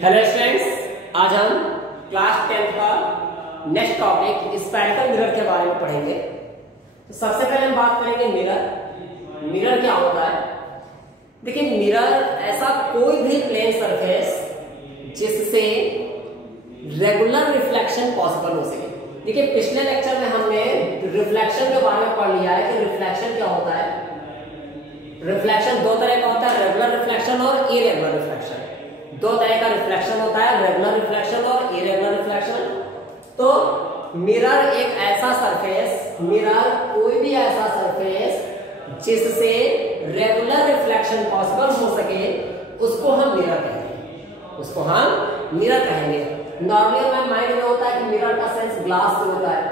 Hello students, आज हम class 10 का नेक्स्ट टॉपिक स्फेरिकल मिरर के बारे में पढ़ेंगे। तो सबसे पहले हम बात करेंगे मिरर। मिरर क्या होता है? देखिए, मिरर ऐसा कोई भी प्लेन सरफेस जिससे रेगुलर रिफ्लेक्शन पॉसिबल हो सके। देखिए, पिछले लेक्चर में हमने रिफ्लेक्शन के बारे में पढ़ लिया है कि रिफ्लेक्शन क्या होता है। रिफ्लेक्शन दो तरह का होता है, रेगुलर रिफ्लेक्शन और इरेगुलर रिफ्लेक्शन। दो तरह का रिफ्लेक्शन होता है, रेगुलर रिफ्लेक्शन और इरेगुलर रिफ्लेक्शन। तो मिरर एक ऐसा सरफेस, मिरर कोई भी ऐसा सरफेस जिससे रेगुलर रिफ्लेक्शन पॉसिबल हो सके, उसको हम मिरर कहेंगे। उसको हम मिरर कहेंगे। नॉर्मली हमारे माइंड में होता है कि मिरर का सेंस ग्लास से होता है,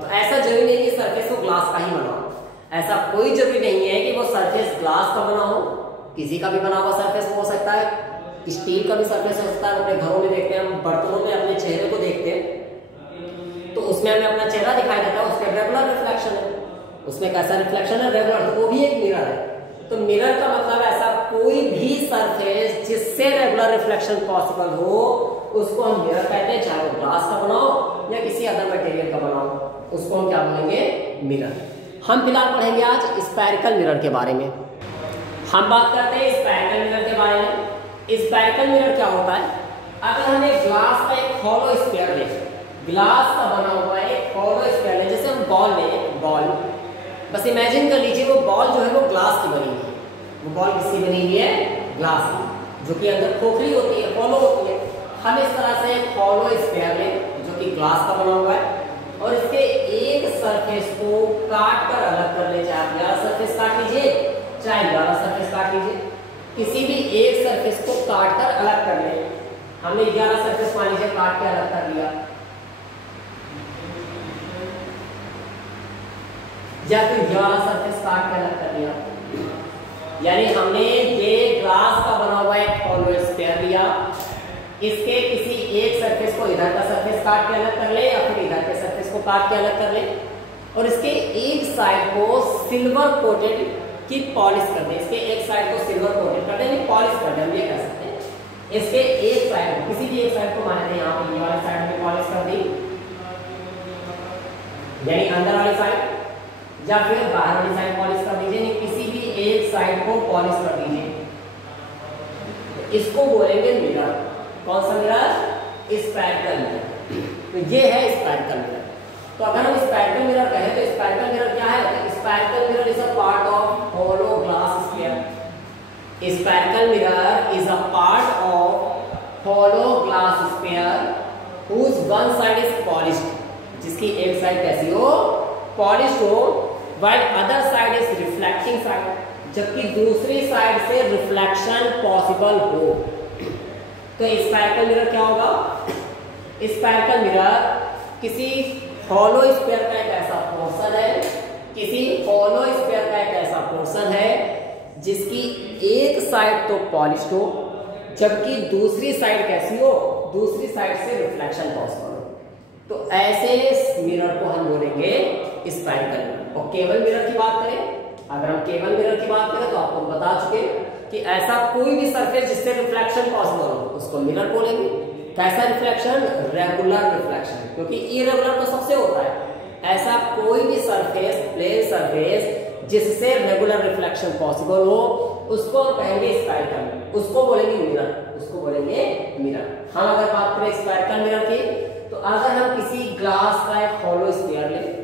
तो ऐसा जरूरी नहीं कि सरफेस को ग्लास का ही बना हो। ऐसा कोई जरूरी नहीं है कि वो सरफेस ग्लास का बना हो। किसी का भी बना हुआ सरफेस हो सकता है, स्टील का भी सरफेस हो सकता है। अपने घरों में देखते हैं, हम बर्तनों में अपने चेहरे को देखते हैं तो उसमें हमें अपना चेहरा दिखाई देता है, उसका रेगुलर रिफ्लेक्शन है। उसमें कैसा रिफ्लेक्शन है? रेगुलर, तो वो भी एक मिरर है। तो मिरर का मतलब ऐसा कोई भी सरफेस जिससे रेगुलर रिफ्लेक्शन पॉसिबल हो, उसको हम मिरर कहते हैं। चाहे वो ग्लास का बनाओ या किसी अदर मटेरियल का बनाओ, उसको हम क्या बोलेंगे? मिरर। हम फिलहाल पढ़ेंगे आज स्फेरिकल मिरर के बारे में। हम बात करते हैं स्फेरिकल मिरर के बारे में। स्फेरिकल मिरर क्या होता है? अगर हमें ग्लास का एक हॉलो स्फीयर लें, ग्लास का बना हुआ एक हॉलो स्फीयर लें, जैसे हम बॉल लें, बॉल, बस इमेजिन कर लीजिए वो बॉल जो है वो ग्लास की बनी हुई है। वो बॉल किसकी बनी हुई है? ग्लास की, जो कि अंदर खोखली होती है, हॉलो होती है। हम इस तरह से एक हॉलो स्फीयर लें जो कि ग्लास का बना हुआ है, और इसके एक सरफेस को काट कर अलग कर ले। चाहे आप 11 सरफेस काट लीजिए, चाहे 11 सरफेस काट लीजिए, किसी भी एक सरफेस को काट कर अलग कर ले। हमने 11 सरफेस मान लीजिए काट के अलग कर लिया, या फिर 11 सरफेस काट के अलग कर लिया, यानी हमने ये ग्लास का बना हुआ एक हॉलो स्फीयर लिया, इसके किसी एक सरफेस को इधर का सरफेस काट के अलग कर ले या फिर इधर के सरफेस को काट के अलग कर ले, और इसके एक साइड को सिल्वर कोटेड की पॉलिश कर दे। इसके एक साइड को सिल्वर कोटेड कर दे, पॉलिश कर दे, हम ये कह सकते हैं। इसके एक साइड, किसी भी एक साइड को मान लेते हैं, यहाँ पे ये वाली साइड में पॉलिश कर दी, यानी अंदर वाली साइड, या फिर बाहर वाली साइड पॉलिश कर दीजिए, यानी किसी भी एक साइड को पॉलिश कर दीजिए। इसको बोलेंगे मिरर। कौन सा मिरर? Spherical mirror. तो ये है स्फेरिकल मिरर। तो अगर हम स्फेरिकल मिरर कहें तो स्फेरिकल मिरर क्या है? Spherical mirror is a part of hollow glass sphere. Spherical mirror is a part of hollow glass sphere whose one side is polished, जिसकी एक साइड कैसी हो? पॉलिश हो, while other side is reflecting side, जबकि दूसरी side से reflection possible हो। तो स्फेरिकल मिरर क्या होगा? स्फेरिकल मिरर किसी हॉलो स्फीयर का एक ऐसा पोर्शन है, किसी हॉलो स्फीयर का एक ऐसा पोर्शन है जिसकी एक साइड तो पॉलिश्ड हो, जबकि दूसरी साइड कैसी हो? दूसरी साइड से रिफ्लेक्शन पॉसिबल हो। तो ऐसे मिरर को हम बोलेंगे स्फेरिकल मिरर। और केबल मिरर की बात करें, अगर हम केबल मिरर की बात करें तो आपको बता चुके कि ऐसा कोई भी सरफेस जिससे रिफ्लेक्शन पॉसिबल हो, उसको मिरर बोलेंगे। कैसा रिफ्लेक्शन? रेगुलर रिफ्लेक्शन, क्योंकि इरेगुलर तो सबसे होता है। ऐसा कोई भी सरफेस, प्लेन सरफेस जिससे रेगुलर रिफ्लेक्शन पॉसिबल हो, उसको कहेंगे स्फेरिकल, उसको बोलेंगे मिरर, उसको बोलेंगे मिरर। हम अगर बात करें स्फेरिकल मिरर की, तो अगर हम किसी ग्लास का एक हॉलो स्फीयर लें,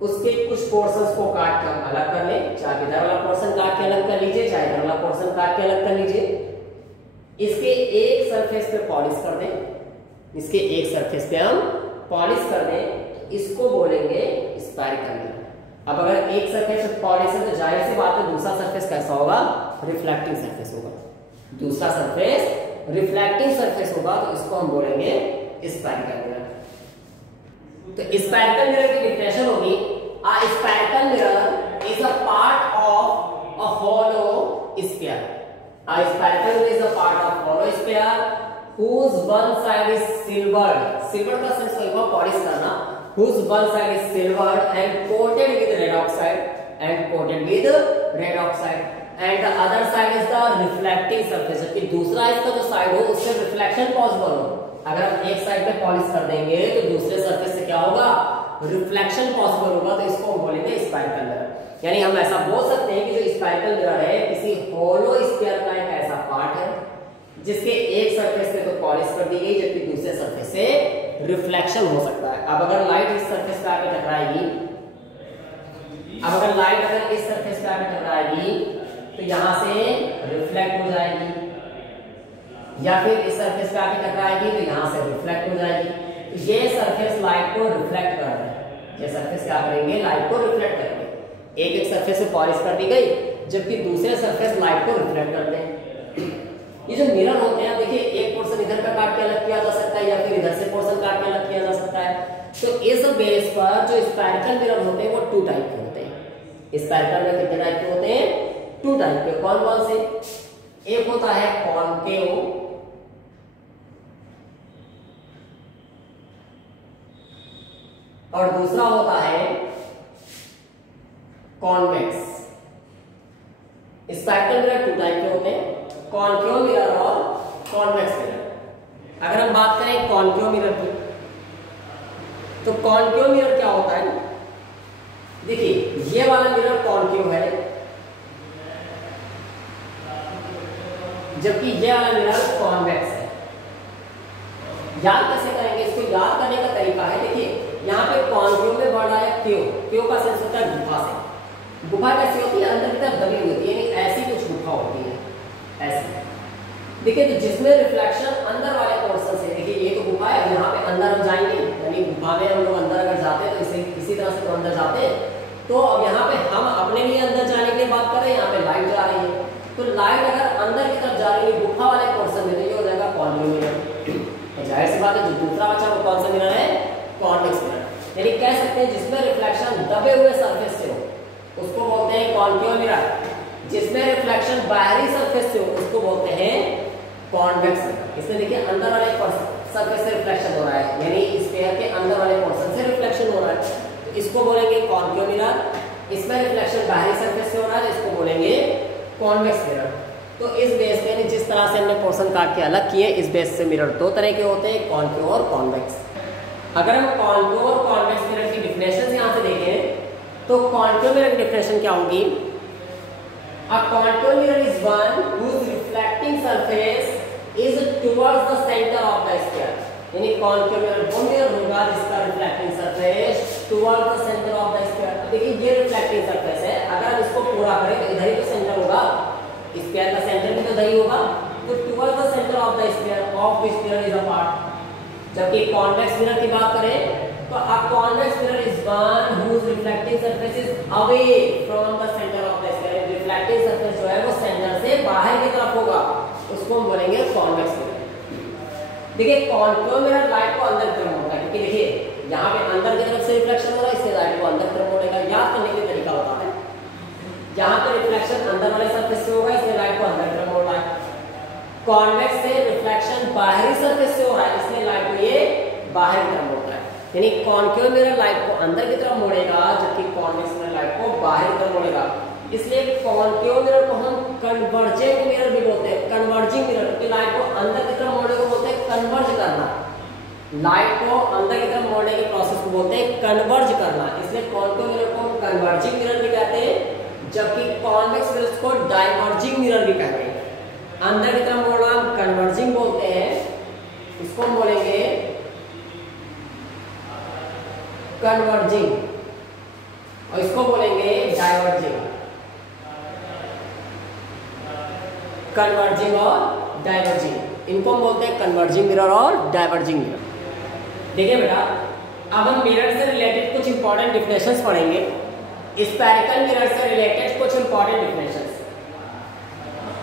उसके कुछ पोर्शंस को काट कर अलग कर लें, चाहे इधर वाला पोर्शन काट के अलग कर लीजिए, चाहे इधर वाला पोर्शन काट के अलग कर लीजिए, इसके एक सरफेस पे पॉलिश कर दें, इसके एक सरफेस पे हम पॉलिश कर दें, इसको बोलेंगे स्फेरिकल मिरर। अब अगर एक सरफेस पे पॉलिश है तो जाहिर सी बात है दूसरा सरफेस कैसा होगा? रिफ्लेक्टिंग सरफेस होगा। दूसरा सरफेस रिफ्लेक्टिंग सरफेस होगा, तो इसको हम बोलेंगे स्फेरिकल मिरर। तो स्फेरिकल मिरर की डेफिनेशन होगी, a spherical mirror is a part of a hollow sphere. A spherical mirror is a part of hollow sphere whose one side is silvered. Silvered का sense होगा polish करना. Whose one side is silvered and coated with red oxide and coated with red oxide. And the other side is the reflecting surface, जबकि दूसरा इसका जो side हो उससे reflection possible हो। अगर हम एक साइड पे पॉलिश कर देंगे तो दूसरे सरफेस से क्या होगा, रिफ्लेक्शन पॉसिबल होगा, तो इसको हम बोलेंगे स्फेरिकल मिरर। यानी हम ऐसा बोल सकते हैं कि जो स्फेरिकल मिरर है किसी होलो स्फीयर का एक ऐसा पार्ट है जिसके एक सरफेस पे तो पॉलिश कर दी गई जबकि दूसरे सरफेस से रिफ्लेक्शन हो सकता है। अब अगर लाइट इस सरफेस पे आके टकराएगी, अब अगर लाइट अगर इस सरफेस पे आके टकराएगी तो यहां से रिफ्लेक्ट हो जाएगी, या फिर इस सरफेस पे आके टकराएगी तो यहां से रिफ्लेक्ट हो जाएगी। ये सरफेस लाइट को रिफ्लेक्ट कर रहा है, ये सरफेस क्या करेंगे, लाइट को रिफ्लेक्ट करेंगे। एक एक सरफेस से पॉलिश कर दी गई जबकि दूसरे सरफेस लाइट को रिफ्लेक्ट करते हैं। ये जो मिरर होते हैं, देखिए एक पोर्शन इधर का काट के अलग किया जा सकता है या फिर इधर से पोर्शन काट के अलग किया जा सकता है। तो इस बेस पर जो स्फेरिकल मिरर होते हैं वो 2 टाइप के होते हैं। स्फेरिकल मिरर कितने टाइप के होते हैं, 2 टाइप के। कौन कौन से, एक होता है कॉनकेव और दूसरा होता है कॉन्वेक्स। स्फेरिकल मिरर 2 टाइप के होते हैं, कॉनकेव मिरर और कॉन्वेक्स मिरर। अगर हम बात करें कॉनकेव मिरर की, तो कॉनकेव मिरर क्या होता है, देखिए ये वाला मिरर कॉनकेव है जबकि ये वाला मिरर कॉन्वेक्स है। याद कैसे करेंगे इसको, याद करने का तरीका है, देखिए यहाँ पे कॉनकेव में वर्ड आया क्यों, क्यों का सेंस होता है गुफा से। गुफा कैसी होती है, अंदर की तरफ दबी हुई होती है, यानी ऐसी कुछ गुफा होती है ऐसे। देखिए तो जिसमें रिफ्लेक्शन अंदर वाले पोर्शन से, देखिए ये तो गुफा है, यहाँ पे अंदर हम जाएंगे, यानी गुफा में हम लोग अंदर अगर जाते हैं तो इसी तरह से तो अंदर जाते हैं। तो अब यहाँ पे हम अपने लिए अंदर जाने के लिए बात कर रहे हैं, यहाँ पे लाइट जा रही है, तो लाइट अगर अंदर की तरफ जा रही है गुफा वाले पोर्शन में तो ये हो जाएगा कॉनकेव मिरर। जाहिर सी बात है जो दूसरा बचा वो कौन सा मिरर है, कॉन्वेक्स मिरर। यानी कह सकते हैं जिसमें रिफ्लेक्शन दबे हुए सरफेस से हो उसको बोलते हैं कॉनकेव मिरर, जिसमें रिफ्लेक्शन बाहरी सरफेस से हो उसको बोलते हैं कॉन्वेक्स मिरर। इसमें देखिए अंदर वाले सरफेस से रिफ्लेक्शन हो रहा है, यानी स्फीयर के अंदर वाले पोर्शन से रिफ्लेक्शन हो रहा है, तो इसको बोलेंगे कॉनकेव मिरर। इसमें रिफ्लेक्शन बाहरी सरफेस से हो रहा है तो इसको बोलेंगे कॉन्वेक्स मिरर। तो इस बेस पे जिस तरह से हमने पोर्शन काट के अलग किए, इस बेस से मिरर 2 तरह के होते हैं, कॉनकेव और कॉन्वेक्स। अगर हम कॉनकेव और कॉन्वेक्स मिरर की डिफिनेशन यहाँ से देखें तो कॉनकेव मिरर की डिफिनेशन क्या होगी, a concave mirror is one whose reflecting surface is towards the center of the sphere। यानी concave mirror वो मिरर होगा जिसका reflecting surface towards the center of the sphere। देखिए ये रिफ्लेक्टिंग सरफेस है, अगर हम इसको पूरा करें तो इधर ही तो सेंटर होगा, स्फीयर का सेंटर भी तो इधर ही होगा, तो towards the center of the sphere of which mirror is a part। जबकि कॉन्वेक्स मिरर की बात करें तो a convex mirror is one whose reflecting surface is away from the center of the sphere। Reflecting surface जो है वो centre से बाहर की तरफ होगा, उसको हम बोलेंगे कॉन्वेक्स मिरर। देखिए कॉनकेव मिरर लाइट को अंदर की तरफ मोड़ता है, क्योंकि देखिए यहाँ पे अंदर की तरफ से रिफ्लेक्शन हो रहा है, इससे लाइट को अंदर की तरफ मोड़ेगा। याद करने के तरीका बता रहे हैं, जहाँ पे रिफ्लेक्शन अंदर वाले सरफेस से होगा इसलिए लाइट को अंदर की तरफ मोड़ रहा है। कॉन्वेक्स से रिफ्लेक्शन बाहरी सरफेस से हो रहा है इसलिए लाइट को ये बाहर की तरफ मोड़ता है। यानी कॉनकेव मिरर लाइट को अंदर की तरफ मोड़ेगा जबकि कॉन्वेक्स मिरर लाइट को बाहर की तरफ मोड़ेगा। इसलिए कॉनकेव मिरर को हम कन्वर्जेंट मिरर भी बोलते हैं, कन्वर्जिंग मिरर, क्योंकि लाइट को अंदर की तरफ मोड़ने को बोलते हैं कन्वर्ज करना। लाइट को अंदर की तरफ मोड़ने के प्रोसेस को बोलते हैं कन्वर्ज करना, इसलिए कॉनकेव मिरर को हम कन्वर्जिंग मिरर भी कहते हैं जबकि कॉन्वेक्स मिरर को डाइवर्जिंग मिरर भी कहते हैं। अंदर की तरफ मोड़ना हम कन्वर्जिंग बोलते हैं, इसको हम बोलेंगे कन्वर्जिंग और इसको बोलेंगे डाइवर्जिंग। कन्वर्जिंग और डाइवर्जिंग, इनको हम बोलते हैं कन्वर्जिंग मिरर और डाइवर्जिंग मिरर। देखिए बेटा अब हम मिरर से रिलेटेड कुछ इंपॉर्टेंट डिफिनेशंस पढ़ेंगे, स्फेरिकल मिरर से रिलेटेड कुछ इंपॉर्टेंट डिफिनेशंस।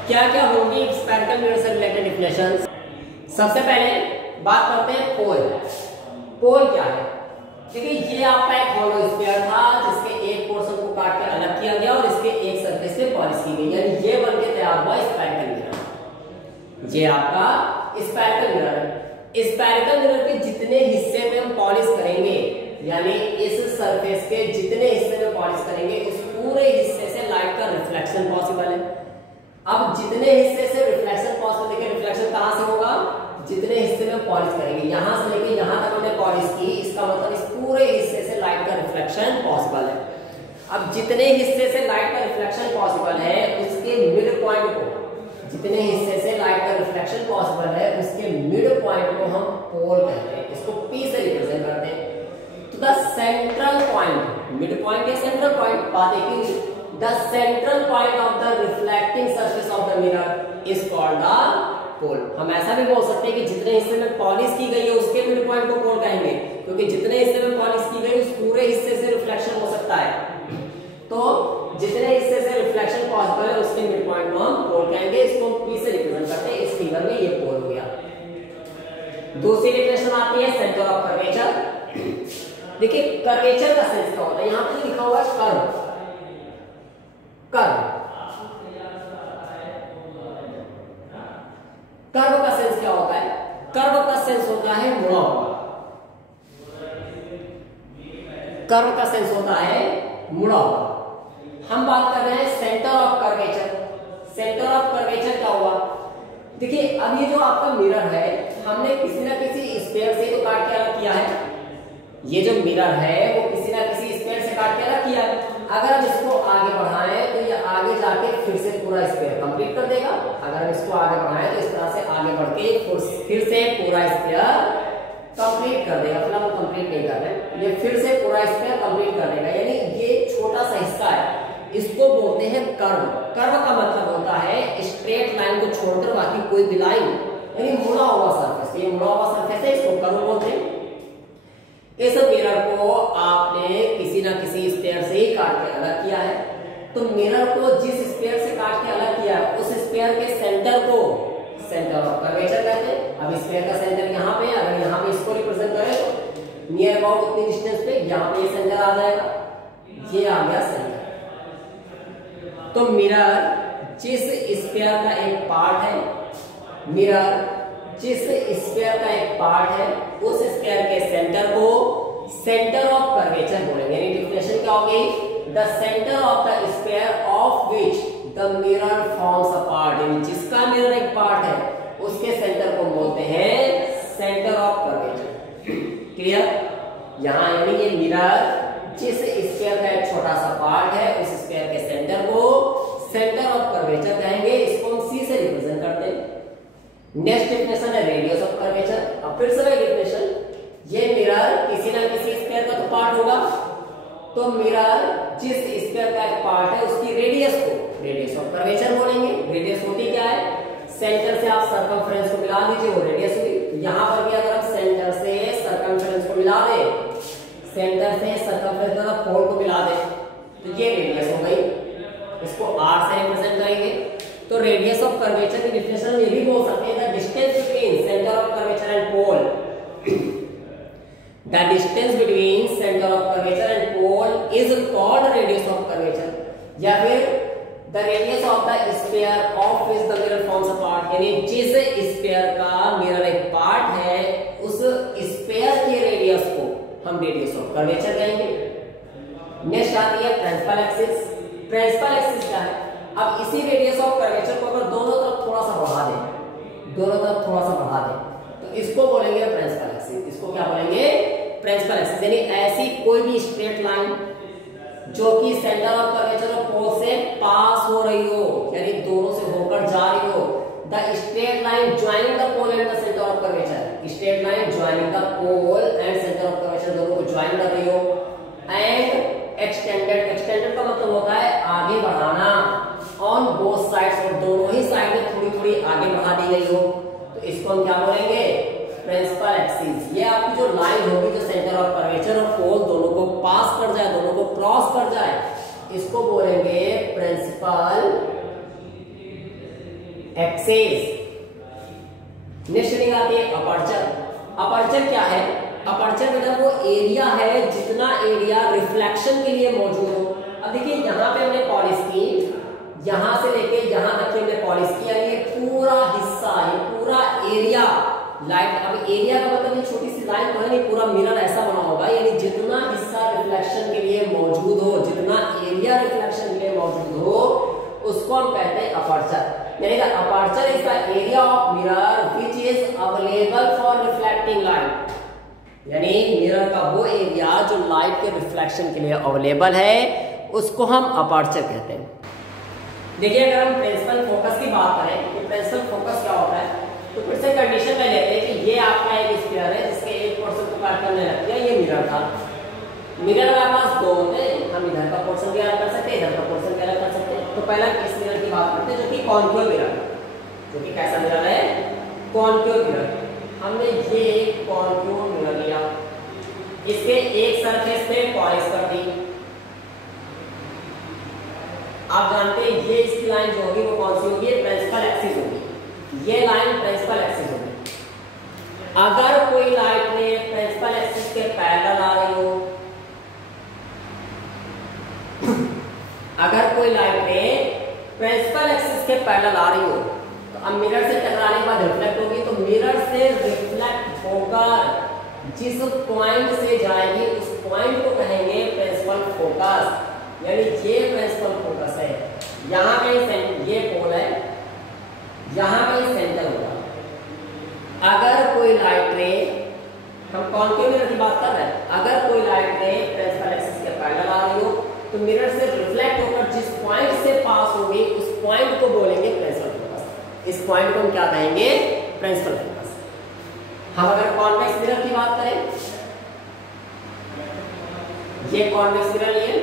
क्या क्या होंगी स्फेरिकल मिरर से रिलेटेड डिफिनेशंस? सबसे पहले बात करते हैं पोल। पोल क्या है? देखिए ये आपका एक होलो स्फीयर था जिसके एक पोर्शन को काट कर अलग किया गया और इसके एक सरफेस से पॉलिश की गई, यानी ये बनके तैयार हुआ स्फेरिकल मिरर। ये आपका स्फेरिकल मिरर है। स्फेरिकल मिरर के जितने हिस्से में हम पॉलिश करेंगे, यानी इस सरफेस के जितने हिस्से में पॉलिश करेंगे उस पूरे हिस्से से लाइट का रिफ्लेक्शन पॉसिबल है। अब जितने हिस्से से रिफ्लेक्शन पॉसिबल, देखिए रिफ्लेक्शन कहां से होगा, जितने हिस्से में पॉलिश करेंगे, यहां से लेके यहां तक हमने पॉलिश की, इसका मतलब इस पूरे हिस्से से लाइट का रिफ्लेक्शन पॉसिबल है। अब जितने हिस्से से लाइट का रिफ्लेक्शन पॉसिबल है उसके मिड पॉइंट को, जितने हिस्से से लाइट का रिफ्लेक्शन पॉसिबल है उसके मिड पॉइंट को हम पोल कहते हैं, इसको P से रिप्रेजेंट करते हैं। तो the central point, mid point या सेंट्रल पॉइंट, बात एक ही, the central point of the reflecting surface of the mirror is called the pole. हम ऐसा भी बोल सकते हैं कि जितने हिस्से में पॉलिश की गई है उसके मिड पॉइंट को पोल कहेंगे, क्योंकि जितने हिस्से में पॉलिश की गई उस पूरे हिस्से से रिफ्लेक्शन हो सकता है। तो जितने हिस्से से रिफ्लेक्शन पॉसिबल है उसके मिड पॉइंट को हम पोल कहेंगे, इसको P से रिप्रेजेंट करते हैं। इस फिगर में ये पोल हो गया। दूसरी डेफिनेशन आती है सेंटर ऑफ कर्वेचर। देखिए कर्वेचर का सेंस क्या होता है, यहां पे लिखा हुआ है कर्व, कर्व, कर्व का सेंस क्या होता है, कर्व का सेंस होता है मुड़ा हुआ, कर्व का सेंस होता है मुड़ा हुआ। हम बात कर रहे हैं centre of curvature. Centre of curvature क्या हुआ, देखिए अब ये जो आपका मिरर है हमने किसी ना किसी स्फीयर से तो काट के अलग किया है, ये जो मिरर है वो किसी ना किसी स्फीयर से काट के अलग किया है। अगर हम इसको आगे बढ़ाएं तो ये आगे जाके फिर से पूरा स्फीयर कंप्लीट कर देगा। अगर हम इसको आगे बढ़ाएं तो इस तरह से आगे बढ़ के फिर से पूरा स्फीयर कंप्लीट कर देगा। फिलहाल हम कंप्लीट नहीं कर रहे, ये फिर से पूरा स्फीयर कंप्लीट कर देगा। यानी ये छोटा सा हिस्सा है, इसको बोलते हैं कर्व। कर्व का मतलब होता है स्ट्रेट लाइन को छोड़कर बाकी कोई भी लाइन, यानी मुड़ा हुआ सरफेस, ये मुड़ा हुआ सरफेस है, इसको कर्व बोलते हैं। इस मिरर को आपने किसी ना किसी स्फीयर से ही काट के अलग किया है, तो मिरर को जिस स्फीयर से काट के अलग किया है उस स्फीयर के सेंटर को सेंटर ऑफ कर्वेचर कहते हैं। अब स्फीयर का सेंटर यहाँ पे, अगर यहाँ पे इसको रिप्रेजेंट करें तो नियर अबाउट उतनी डिस्टेंस पे यहाँ पे ये सेंटर आ जाएगा, ये आ गया सेंटर। तो मिरर जिस स्फीयर का एक पार्ट है, मिरर जिस स्फीयर का एक पार्ट है उस स्फीयर के सेंटर को सेंटर ऑफ कर्वेचर बोलेंगे। यानी डेफिनेशन क्या होगी, the centre of the sphere of which the mirror forms a part, यानी जिसका मिरर एक पार्ट है उसके सेंटर को बोलते हैं सेंटर ऑफ कर्वेचर। क्लियर, यहां यानी ये मिरर जिस स्फीयर का एक छोटा सा पार्ट है उस स्फीयर के सेंटर को सेंटर ऑफ कर्वेचर कहेंगे, इसको हम C से रिप्रेजेंट करते हैं। नेक्स्ट डेफिनेशन है रेडियस ऑफ कर्वेचर। अब फिर से वही डेफिनेशन, ये मिरर किसी ना किसी स्फीयर का तो पार्ट होगा, तो मिरर जिस स्फीयर का एक पार्ट है उसकी रेडियस को रेडियस ऑफ कर्वेचर बोलेंगे। रेडियस होती क्या है, सेंटर से आप सर्कमफ्रेंस को मिला दीजिए, वो रेडियस हुई। तो यहां पर भी अगर हम सेंटर से सर्कमफ्रेंस को मिला दें, सेंटर से सर्कमफ्रेंस का पोल को मिला दें तो ये रेडियस हो गई, इसको R से रिप्रेजेंट करेंगे। तो रेडियस ऑफ कर्वेचर की डेफिनेशन ये भी बोल सकते हैं the distance between centre of curvature and pole, the distance between centre of curvature and pole is called radius of curvature, या फिर the radius of the sphere of which the mirror forms a part, यानी जिस sphere का mirror एक part है उस sphere की radius को हम रेडियस ऑफ कर्वेचर कहेंगे। नेक्स्ट आती है प्रिंसिपल एक्सिस। प्रिंसिपल एक्सिस क्या है, अब इसी रेडियस ऑफ कर्वेचर को अगर दोनों तरफ थोड़ा सा बढ़ा दें, दोनों तरफ थोड़ा सा बढ़ा दें तो इसको बोलेंगे प्रिंसिपल एक्सिस। इसको क्या बोलेंगे, प्रिंसिपल एक्सिस। यानी ऐसी कोई भी स्ट्रेट लाइन जो कि सेंटर ऑफ कर्वेचर और पोल से पास हो रही हो, यानी दोनों से होकर जा रही हो, the straight line joining the pole and the centre of curvature, straight line joining the pole and centre of curvature, दोनों को ज्वाइन कर रही हो। एंड एक्सटेंडेड, एक्सटेंडेड का मतलब होता है आगे बढ़ाना, ऑन बोथ साइड्स, और दोनों ही साइड में थोड़ी थोड़ी आगे बढ़ा दी गई हो, तो इसको हम क्या बोलेंगे, प्रिंसिपल एक्सिस। ये आपकी जो लाइन होगी जो सेंटर ऑफ कर्वेचर और पोल दोनों को पास कर जाए, दोनों को क्रॉस कर जाए, इसको बोलेंगे प्रिंसिपल एक्सिस। नेक्स्ट रिंग आती है अपर्चर। अपर्चर क्या है, अपर्चर मतलब वो एरिया है जितना एरिया रिफ्लेक्शन के लिए मौजूद हो। अब देखिए यहाँ पे हमने पॉलिश की, यहां से लेके यहां तक हमने पॉलिश किया, ये पूरा हिस्सा, ये पूरा एरिया लाइट। अब एरिया का मतलब ये छोटी सी लाइन तो है नहीं, पूरा मिरर ऐसा बना होगा, यानी जितना हिस्सा रिफ्लेक्शन के लिए मौजूद हो, जितना एरिया रिफ्लेक्शन के लिए मौजूद हो, उस उसको हम कहते हैं अपर्चर। यानी aperture is the area of mirror which is available for reflecting light. यानी मिरर का वो एरिया जो लाइट के रिफ्लेक्शन के लिए अवेलेबल है उसको हम अपर्चर कहते हैं। देखिए अगर हम प्रिंसिपल फोकस की बात करें तो प्रिंसिपल फोकस क्या होता है, तो फिर से कंडीशन में लेते हैं कि ये आपका एक स्फीयर है जिसके एक पोर्शन को काट कर रख दिया, ये मिरर था। मिरर हमारे पास दो होते हैं, हम इधर का पोर्शन भी अलग कर सकते हैं, इधर का पोर्शन भी अलग कर सकते हैं। तो पहला इस मिरर की बात करते हैं जो कि कॉन्केव मिरर, जो कि कैसा मिरर है, कॉन्केव मिरर। हमने ये एक कॉन्केव मिरर लिया, इसके एक सरफेस पे पॉलिश कर दी। आप जानते हैं ये इसकी लाइन जो होगी वो कौन सी होगी, प्रिंसिपल एक्सिस होगी। ये लाइन प्रिंसिपल एक्सिस होगी। अगर कोई लाइट ने प्रिंसिपल एक्सिस के पैरेलल आ रही हो, अगर कोई लाइट ने प्रिंसिपल एक्सिस के पैरेलल आ रही हो तो अब मिरर से टकराने के बाद रिफ्लेक्ट होगी। तो मिरर से रिफ्लेक्ट होकर जिस पॉइंट से जाएगी उस पॉइंट को कहेंगे प्रिंसिपल फोकस। यानी ये प्रिंसिपल फोकस है, यहाँ पे ये पोल है, यहाँ पे सेंटर होगा। अगर कोई लाइट रे, हम कॉन्केव मिरर की बात कर रहे हैं, अगर कोई लाइट रे प्रिंसिपल एक्सिस के पैरेलल आ रही हो तो मिरर से रिफ्लेक्ट होकर जिस पॉइंट से पास होगी उस पॉइंट को बोलेंगे प्रिंसिपल फोकस। इस पॉइंट को हम क्या कहेंगे, प्रिंसिपल फोकस। हम अगर कॉन्वेक्स मिरर की बात करें, ये कॉन्वेक्स मिरर लिए,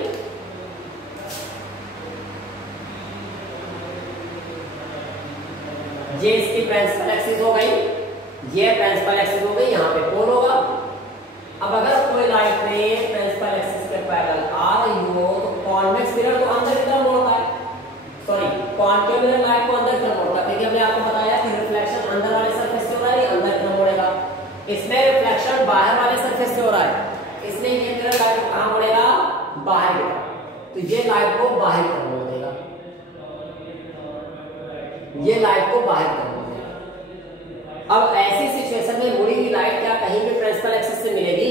ये इसकी प्रिंसिपल एक्सिस हो गई, ये प्रिंसिपल एक्सिस हो गई, यहाँ पे पोल होगा। अब अगर कोई लाइट रे प्रिंसिपल एक्सिस के पैरेलल आ रही हो तो कॉन्वेक्स मिरर को अंदर की तरफ मोड़ता है, सॉरी कॉन्केव मिरर लाइट को अंदर की तरफ मोड़ता है, क्योंकि हमने आपको बताया कि रिफ्लेक्शन अंदर वाले सरफेस से हो रहा है, अंदर की तरफ मोड़ेगा। इसमें रिफ्लेक्शन बाहर वाले सरफेस से हो रहा है, इसलिए ये मिरर लाइट को कहाँ मोड़ेगा, बाहर की तरफ। तो ये लाइट को बाहर की तरफ मोड़ देगा, ये लाइट को बाहर कर देगा। अब ऐसी सिचुएशन में मुड़ी हुई लाइट क्या कहीं भी प्रिंसिपल एक्सिस से मिलेगी,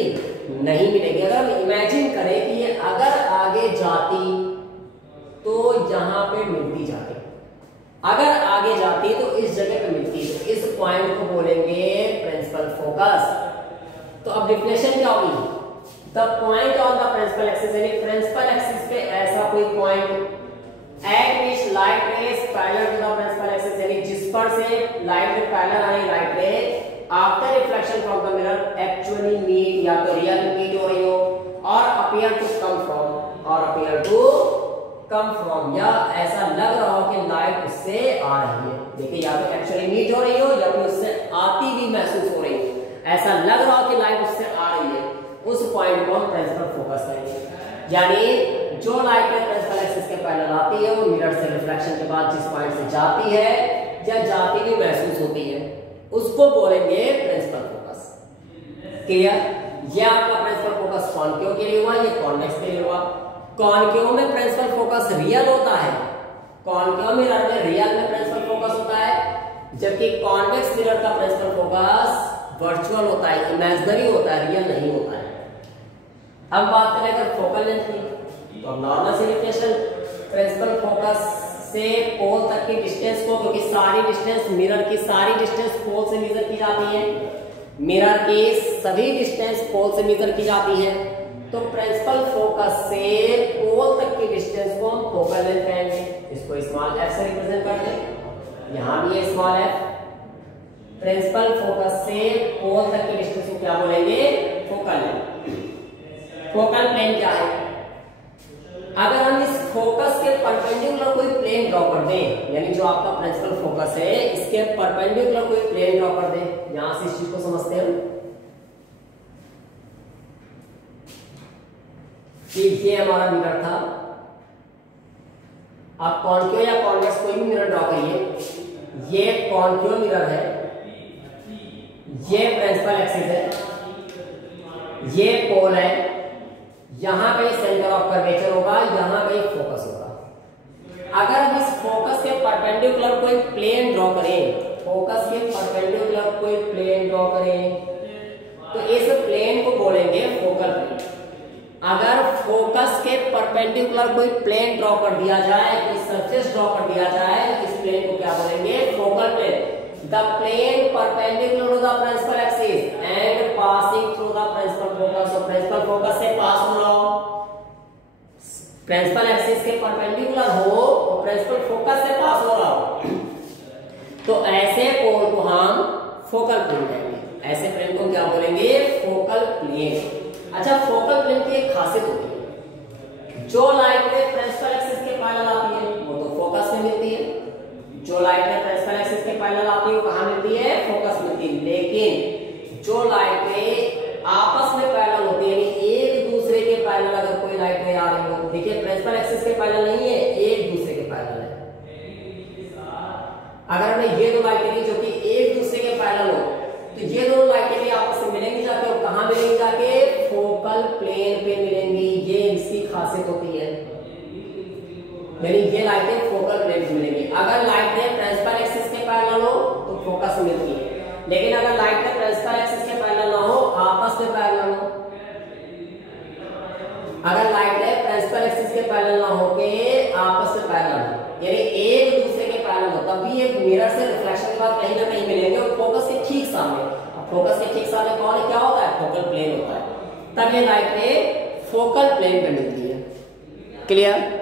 नहीं मिलेगी। अगर हम इमेजिन करें कि ये अगर आगे जाती तो यहां पे मिलती जाती, अगर आगे जाती तो इस जगह पे मिलती, तो इस पॉइंट को बोलेंगे प्रिंसिपल फोकस। तो अब डिफ्लेक्शन क्या होगी, the point on the principal axis, यानी प्रिंसिपल एक्सिस पे ऐसा कोई point at which light rays parallel to the principal axis, यानी जिस पर से लाइट रे पैरेलल आ रही, light ray after reflection from the mirror actually meet, या तो रियल मीट हो रही हो, और अपीयर टू कम फ्रॉम, और अपीयर टू कम फ्रॉम, या ऐसा लग रहा हो कि लाइट उससे आ रही है। देखिए या तो एक्चुअली मीट हो रही हो या फिर उससे आती भी महसूस हो रही हो, ऐसा लग रहा हो कि लाइट उससे आ रही है, उस पॉइंट को हम प्रिंसिपल फोकस करेंगे। यानी जो लाइट प्रिंसिपल एक्सिस के पैरेलल आती है वो मिरर से रिफ्लेक्शन के बाद जिस पॉइंट से जाती है या जाती भी महसूस होती है उसको बोलेंगे प्रिंसिपल फोकस। क्लियर? ये आपका प्रिंसिपल फोकस कॉन्केव के लिए हुआ, ये कॉन्वेक्स के लिए हुआ। कॉन्केव में प्रिंसिपल फोकस रियल होता है, कॉन्केव मिरर में रियल में प्रिंसिपल फोकस होता है, जबकि कॉन्वेक्स मिरर का प्रिंसिपल फोकस वर्चुअल होता है, इमेजिनरी होता है, रियल नहीं होता है। अब बात करें अगर फोकल लेंथ की, तो नॉर्मल सी डिफिनेशन प्रिंसिपल फोकस से पोल तक की डिस्टेंस को, क्योंकि सारी डिस्टेंस मिरर की सारी डिस्टेंस पोल से मेजर की जाती है, मिरर की सभी डिस्टेंस पोल से मेजर की जाती है, तो प्रिंसिपल फोकस से पोल तक की डिस्टेंस को हम फोकल लेंथ कहेंगे। इसको स्मॉल एफ से रिप्रेजेंट करते हैं, यहां भी है स्मॉल एफ। प्रिंसिपल फोकस से पोल तक की डिस्टेंस को क्या बोलेंगे, फोकल लेंथ। फोकल प्लेन क्या है, अगर हम इस फोकस के परपेंडिकुलर कोई प्लेन ड्रॉ कर दें, यानी जो आपका प्रिंसिपल फोकस है इसके परपेंडिकुलर कोई प्लेन ड्रॉ कर दें, यहां से इस चीज को समझते हैं कि ये हमारा मिरर था। आप कॉन्केव या कॉन्वेक्स कोई भी मिरर ड्रॉ करिए, ये कॉन्केव मिरर है, ये प्रिंसिपल एक्सिस है, ये पोल है, यहां पे सेंटर ऑफ कर्वेचर होगा, यहां पे फोकस होगा। अगर हम इस फोकस के परपेंडिकुलर कोई प्लेन ड्रॉ करें, फोकस के परपेंडिकुलर कोई प्लेन ड्रॉ करें, तो इस प्लेन को बोलेंगे फोकल प्लेन। अगर फोकस के परपेंडिकुलर कोई प्लेन ड्रॉ कर दिया जाए, कोई सरफेस ड्रॉ कर दिया जाए, इस प्लेन को क्या बोलेंगे? Focal plane. The plane perpendicular to the principal axis and passing through the principal focus. और प्रिंसिपल फोकस से पास हो रहा हो, प्रिंसिपल एक्सिस के परपेंडिकुलर हो और प्रिंसिपल फोकस से पास हो रहा हो, तो ऐसे कोण को हम फोकल प्लेन कहेंगे। ऐसे प्लेन को क्या बोलेंगे? Focal plane. अच्छा, फोकल प्लेन की एक खासियत होती है, जो लाइट प्रिंसिपल एक्सिस के पैरेलल आती है वो तो फोकस में मिलती है, जो लाइट प्रिंसिपल एक्सिस के पैरेलल आती है वो कहां मिलती है? फोकस में मिलती है। लेकिन जो लाइट आपस में पैरेलल होती है, यानी एक दूसरे के पैरेलल अगर कोई लाइट आ रही हो, देखिए प्रिंसिपल एक्सिस के पैरेलल नहीं है, एक दूसरे के पैरेलल है। अगर हमने ये दो लाइटें ली जो कि एक दूसरे के पैरेलल हो, तो ये दोनों लाइटें भी आपस में मिलेंगी जाके, और कहां मिलेंगी जाके? फोकल प्लेन पे मिलेंगी। ये इसकी खासियत होती है, यानी ये लाइटें फोकल प्लेन पे मिलेंगी। अगर लाइटें प्रिंसिपल एक्सिस के पैरेलल हो तो फोकस में मिलती है, लेकिन अगर लाइटें प्रिंसिपल एक्सिस के पैरेलल ना हो, आपस में पैरेलल हो, अगर लाइटें प्रिंसिपल एक्सिस के पैरेलल ना हो के आपस में पैरेलल हो, यानी एक दूसरे के पैरेलल हो, तभी ये मिरर से रिफ्लेक्शन के बाद कहीं ना कहीं मिलेंगे और फोकस के ठीक सामने। अब फोकस के ठीक सामने कौन है? क्या होता है? फोकल प्लेन होता है। तब ये लाइटें फोकल प्लेन पे मिलती है। क्लियर?